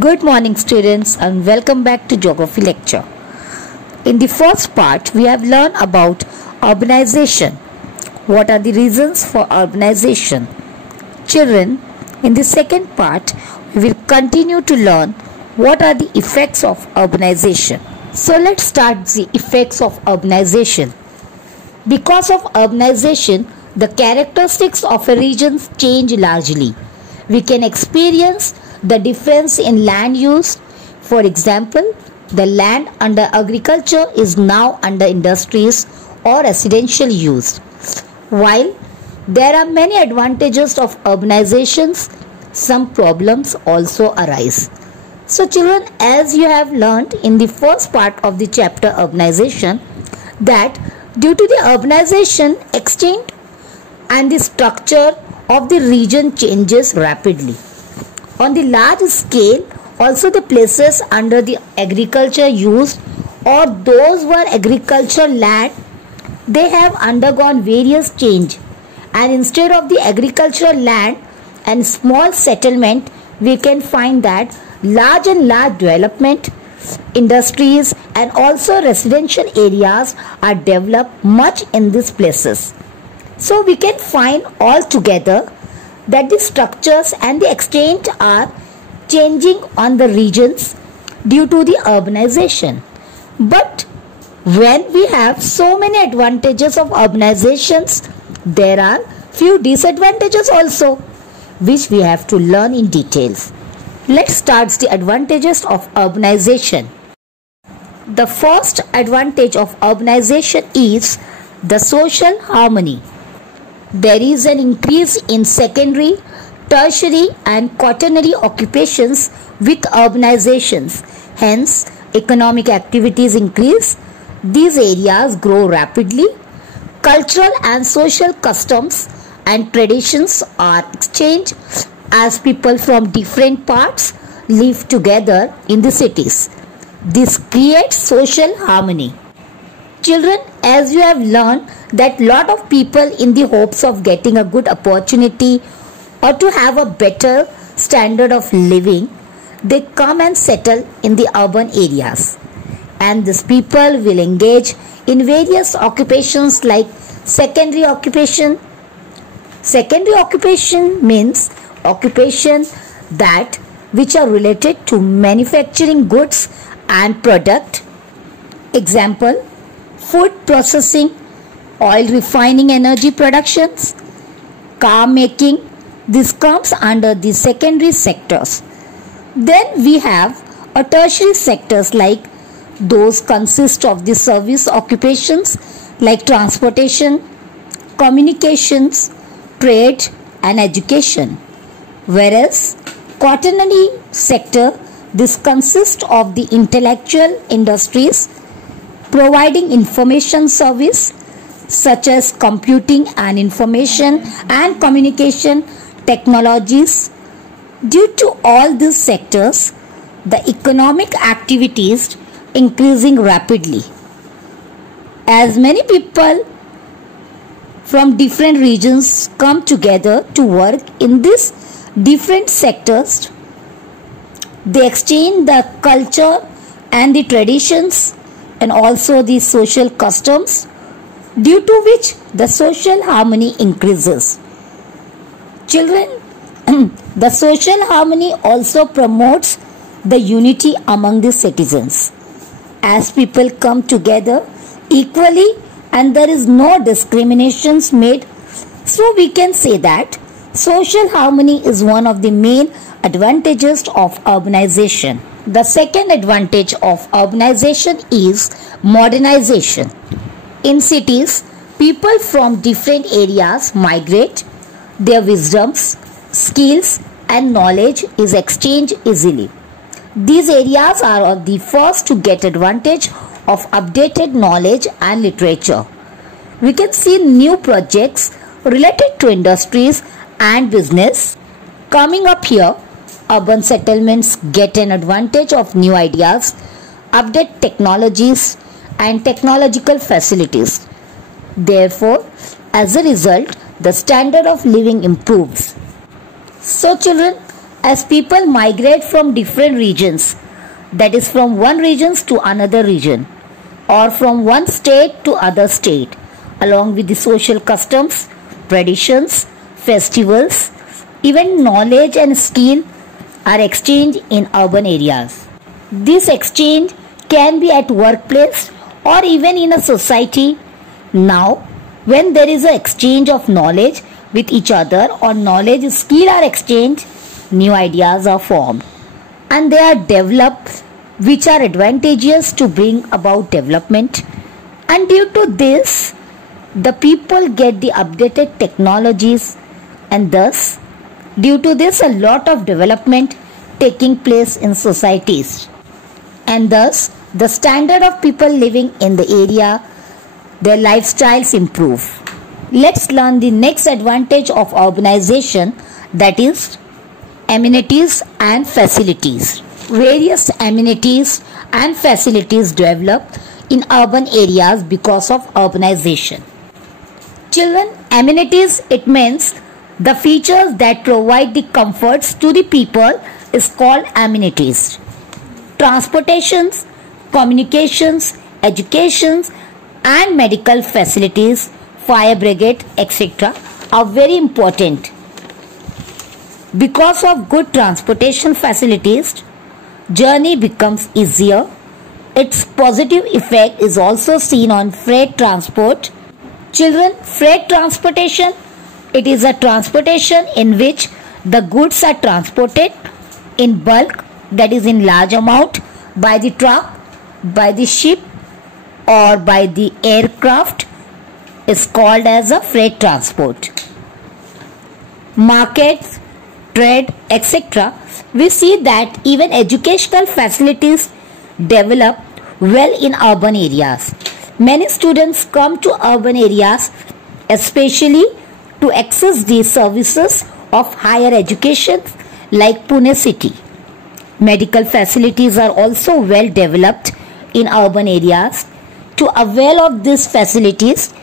Good morning students and welcome back to geography lecture. In the first part we have learned about urbanization. What are the reasons for urbanization? Children, in the second part we will continue to learn what are the effects of urbanization. So let's start the effects of urbanization. Because of urbanization, the characteristics of a region change largely. We can experience the difference in land use. For example, the land under agriculture is now under industries or residential use. While there are many advantages of urbanizations, some problems also arise. So children, as you have learned in the first part of the chapter urbanization, that due to the urbanization, extent and the structure of the region changes rapidly. On the large scale, also the places under the agriculture used or those were agricultural land, they have undergone various change, and instead of the agricultural land and small settlement, we can find that large development, industries and also residential areas are developed much in these places. So we can find altogether that the structures and the extent are changing on the regions due to the urbanization. But when we have so many advantages of urbanizations, there are few disadvantages also which we have to learn in details. Let's start the advantages of urbanization. The first advantage of urbanization is the social harmony. There is an increase in secondary, tertiary and quaternary occupations with urbanizations. Hence, economic activities increase. These areas grow rapidly. Cultural and social customs and traditions are exchanged as people from different parts live together in the cities. This creates social harmony. Children, as you have learned that lot of people in the hopes of getting a good opportunity or to have a better standard of living, they come and settle in the urban areas. And these people will engage in various occupations like secondary occupation. Secondary occupation means occupation that which are related to manufacturing goods and product. Example, food processing, oil refining, energy productions, car making. This comes under the secondary sectors. Then we have a tertiary sectors like those consist of the service occupations like transportation, communications, trade and education. Whereas quaternary sector, this consists of the intellectual industries providing information service such as computing and information and communication technologies. Due to all these sectors, the economic activities increasing rapidly. As many people from different regions come together to work in these different sectors, they exchange the culture and the traditions and also the social customs, due to which the social harmony increases. Children, the social harmony also promotes the unity among the citizens. As people come together equally and there is no discriminations made, so we can say that social harmony is one of the main advantages of urbanization. The second advantage of urbanization is modernization. In cities, people from different areas migrate. Their wisdoms, skills and knowledge is exchanged easily. These areas are the first to get advantage of updated knowledge and literature. We can see new projects related to industries and business coming up here. Urban settlements get an advantage of new ideas, update technologies and technological facilities. Therefore, as a result, the standard of living improves. So children, As people migrate from different regions, that is from one region to another region, or from one state to other state, along with the social customs, traditions, festivals, even knowledge and skill are exchanged in urban areas. This exchange can be at workplace or even in a society. Now, when there is an exchange of knowledge with each other or knowledge skill are exchanged, new ideas are formed and they are developed which are advantageous to bring about development, and due to this the people get the updated technologies, and thus due to this a lot of development taking place in societies, and thus the standard of people living in the area, their lifestyles improve. Let's learn the next advantage of urbanization, that is amenities and facilities. Various amenities and facilities develop in urban areas because of urbanization. Children, amenities, it means the features that provide the comforts to the people is called amenities. Transportations, communications, educations and medical facilities, fire brigade, etc. are very important. Because of good transportation facilities, journey becomes easier. Its positive effect is also seen on freight transport. Children, freight transportation, it is a transportation in which the goods are transported in bulk, that is in large amount, by the truck, by the ship or by the aircraft, is called as a freight transport. Markets, trade, etc. we see that even educational facilities develop well in urban areas. Many students come to urban areas especially to access the services of higher education like Pune city. Medical facilities are also well developed in urban areas. To avail of these facilities,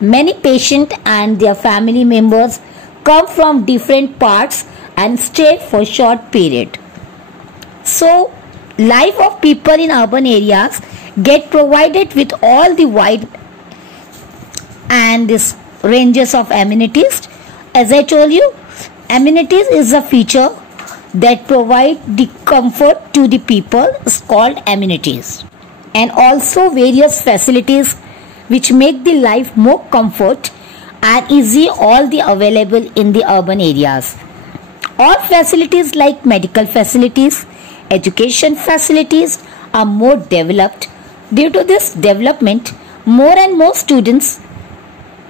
many patients and their family members come from different parts and stay for short period. So, life of people in urban areas get provided with all the wide and this ranges of amenities. As I told you, amenities is a feature that provide the comfort to the people is called amenities, and also various facilities which make the life more comfort and easy, all the available in the urban areas. All facilities like medical facilities, education facilities are more developed. Due to this development, more and more students,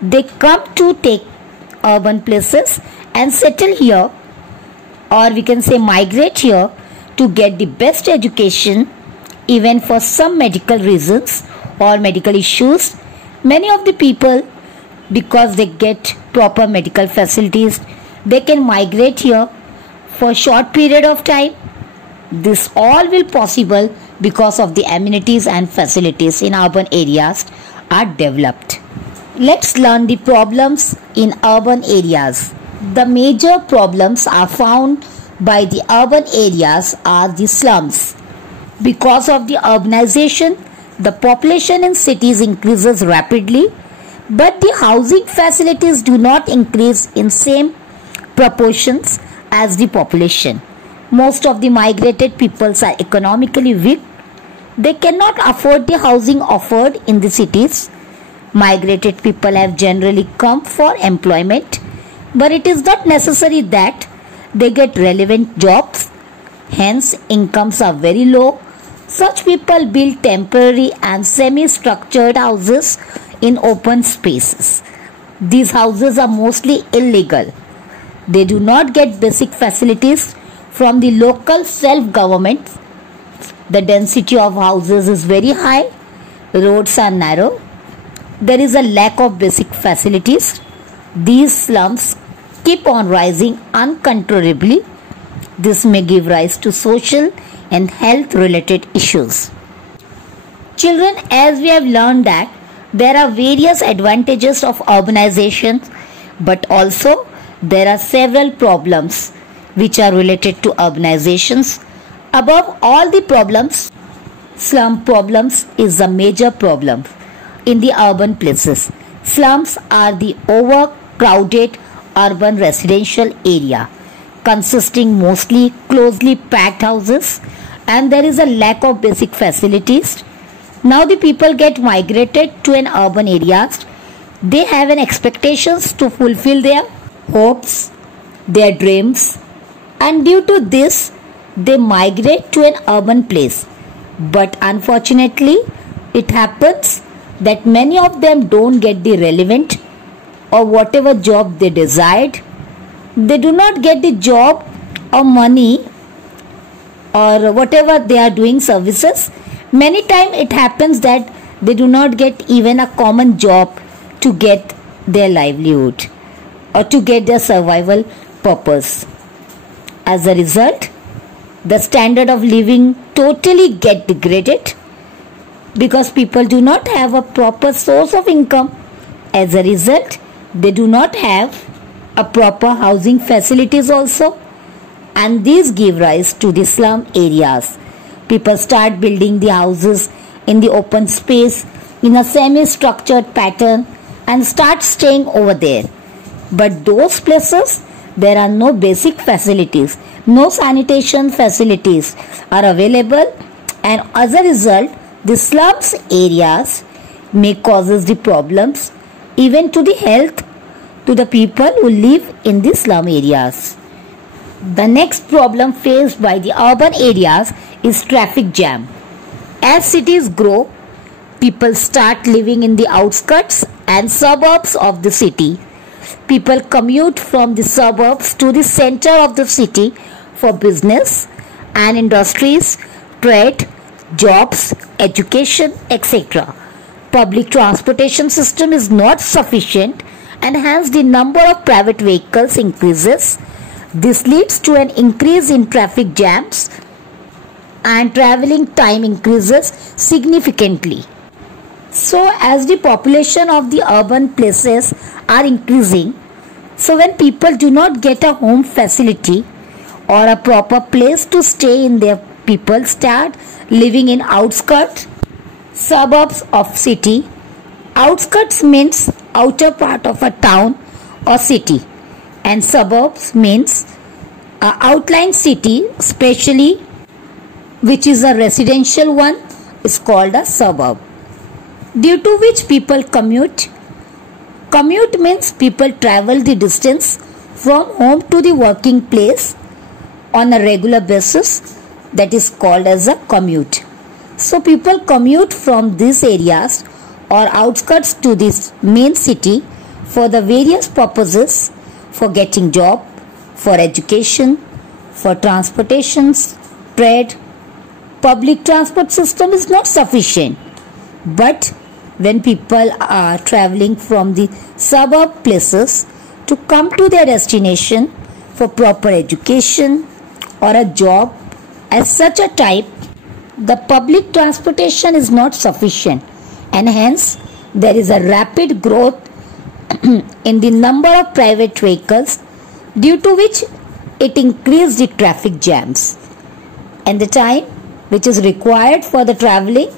they come to take urban places and settle here, or we can say migrate here to get the best education. Even for some medical reasons or medical issues, many of the people, because they get proper medical facilities, they can migrate here for a short period of time. This all will possible because of the amenities and facilities in urban areas are developed. Let's learn the problems in urban areas. The major problems are found by the urban areas are the slums. Because of the urbanization, the population in cities increases rapidly, but the housing facilities do not increase in same proportions as the population. Most of the migrated peoples are economically weak. They cannot afford the housing offered in the cities. Migrated people have generally come for employment, but it is not necessary that they get relevant jobs. Hence, incomes are very low. Such people build temporary and semi-structured houses in open spaces. These houses are mostly illegal. They do not get basic facilities from the local self-government. The density of houses is very high. Roads are narrow. There is a lack of basic facilities. These slums keep on rising uncontrollably. This may give rise to social and health related issues. Children, as we have learned that there are various advantages of urbanization, but also there are several problems which are related to urbanizations. Above all the problems, slum problems is a major problem in the urban places. Slums are the overcrowded urban residential area consisting mostly closely packed houses, and there is a lack of basic facilities. Now the people get migrated to an urban areas. They have an expectations to fulfill their hopes, their dreams, and due to this they migrate to an urban place. But unfortunately, it happens that many of them don't get the relevant or whatever job they desired. They do not get the job or money or whatever they are doing services. Many times it happens that they do not get even a common job to get their livelihood or to get their survival purpose. As a result, the standard of living totally get degraded because people do not have a proper source of income. As a result, they do not have a proper housing facilities also, and these give rise to the slum areas. People start building the houses in the open space in a semi-structured pattern and start staying over there. But those places, there are no basic facilities, no sanitation facilities are available, and as a result, the slums areas may causes the problems even to the health to the people who live in the slum areas. The next problem faced by the urban areas is traffic jam. As cities grow, people start living in the outskirts and suburbs of the city. People commute from the suburbs to the center of the city for business and industries, trade, jobs, education, etc. Public transportation system is not sufficient, and hence the number of private vehicles increases. This leads to an increase in traffic jams and traveling time increases significantly. So as the population of the urban places are increasing, so when people do not get a home facility or a proper place to stay in, their people start living in outskirts, suburbs of city. Outskirts means outer part of a town or city, and suburbs means outlying city, especially which is a residential one, is called a suburb, due to which people commute. Commute means people travel the distance from home to the working place on a regular basis, that is called as a commute. So people commute from these areas or outskirts to this main city for the various purposes, for getting job, for education, for transportations, trade. Public transport system is not sufficient, but when people are traveling from the suburb places to come to their destination for proper education or a job as such a type, the public transportation is not sufficient, and hence there is a rapid growth in the number of private vehicles, due to which it increased the traffic jams, and the time which is required for the traveling,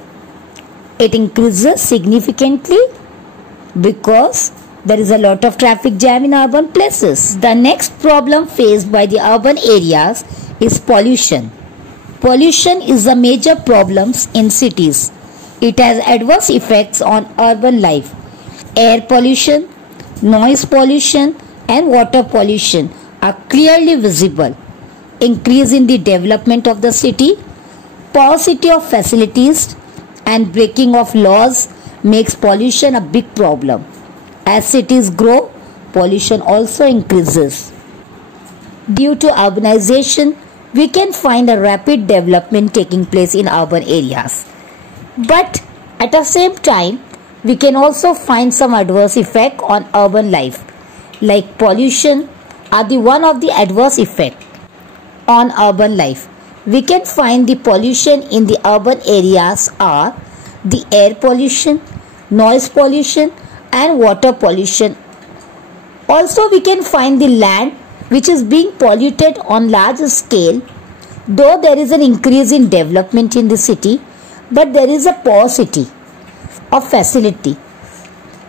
it increases significantly because there is a lot of traffic jam in urban places. The next problem faced by the urban areas is pollution. Pollution is a major problem in cities. It has adverse effects on urban life. Air pollution, noise pollution, and water pollution are clearly visible. Increase in the development of the city, paucity of facilities, and breaking of laws makes pollution a big problem. As cities grow, pollution also increases. Due to urbanization, we can find a rapid development taking place in urban areas. But at the same time, we can also find some adverse effect on urban life, like pollution are the one of the adverse effect on urban life. We can find the pollution in the urban areas are the air pollution, noise pollution, and water pollution. Also we can find the land which is being polluted on large scale. Though there is an increase in development in the city, but there is a paucity of facility.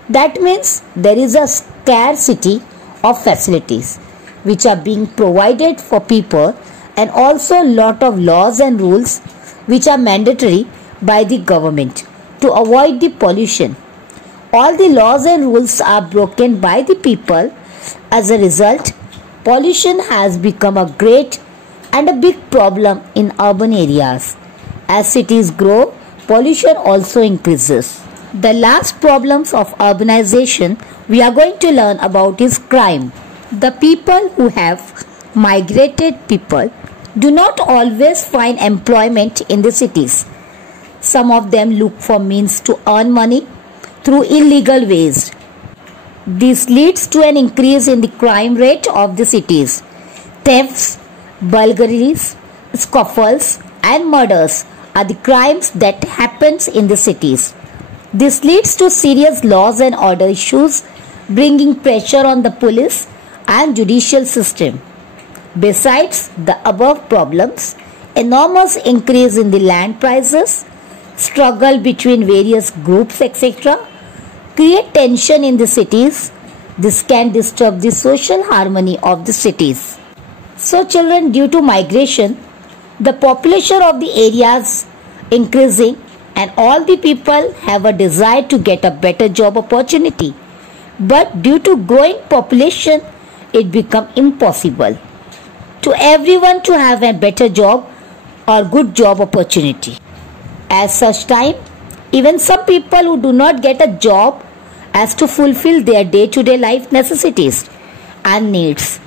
That means there is a scarcity of facilities which are being provided for people, and also lot of laws and rules which are mandatory by the government to avoid the pollution. All the laws and rules are broken by the people. As a result, pollution has become a great and a big problem in urban areas. As cities grow, pollution also increases. The last problems of urbanization we are going to learn about is crime. The people who have migrated people do not always find employment in the cities. Some of them look for means to earn money through illegal ways. This leads to an increase in the crime rate of the cities. Thefts, burglaries, scuffles and murders are the crimes that happens in the cities. This leads to serious laws and order issues, bringing pressure on the police and judicial system. Besides the above problems, enormous increase in the land prices, struggle between various groups, etc., create tension in the cities. This can disturb the social harmony of the cities. So children, due to migration, the population of the areas increasing, and all the people have a desire to get a better job opportunity. But due to growing population, it become impossible to everyone to have a better job or good job opportunity. As such time, even some people who do not get a job as to fulfill their day-to-day life necessities and needs.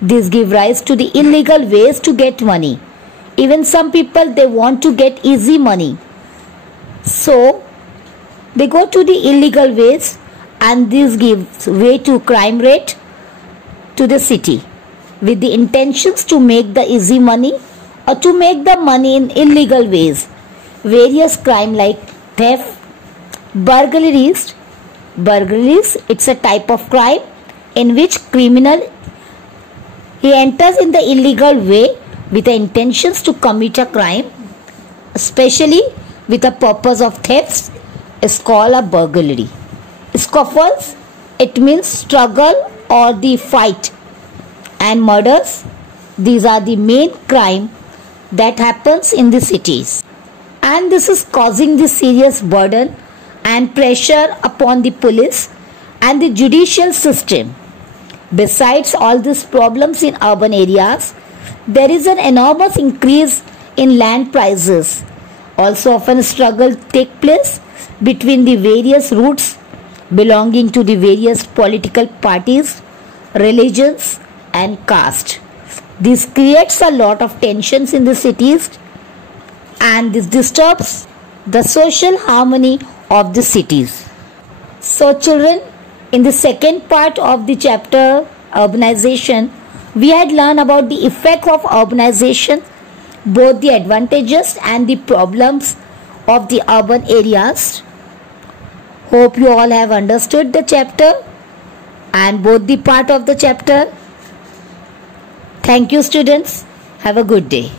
This give rise to the illegal ways to get money. Even some people, they want to get easy money. So they go to the illegal ways, and this gives way to crime rate to the city with the intentions to make the easy money or to make the money in illegal ways. Various crime like theft, burglaries, it's a type of crime in which criminal he enters in the illegal way with the intentions to commit a crime, especially with the purpose of thefts, is called a burglary. Scuffles, it means struggle or the fight, and murders, these are the main crime that happens in the cities, and this is causing the serious burden and pressure upon the police and the judicial system. Besides all these problems in urban areas, there is an enormous increase in land prices. Also often a struggle take place between the various roots belonging to the various political parties, religions and caste. This creates a lot of tensions in the cities, and this disturbs the social harmony of the cities. So children, in the second part of the chapter urbanization, we had learned about the effect of urbanization, both the advantages and the problems of the urban areas. Hope you all have understood the chapter and both the part of the chapter. Thank you students. Have a good day.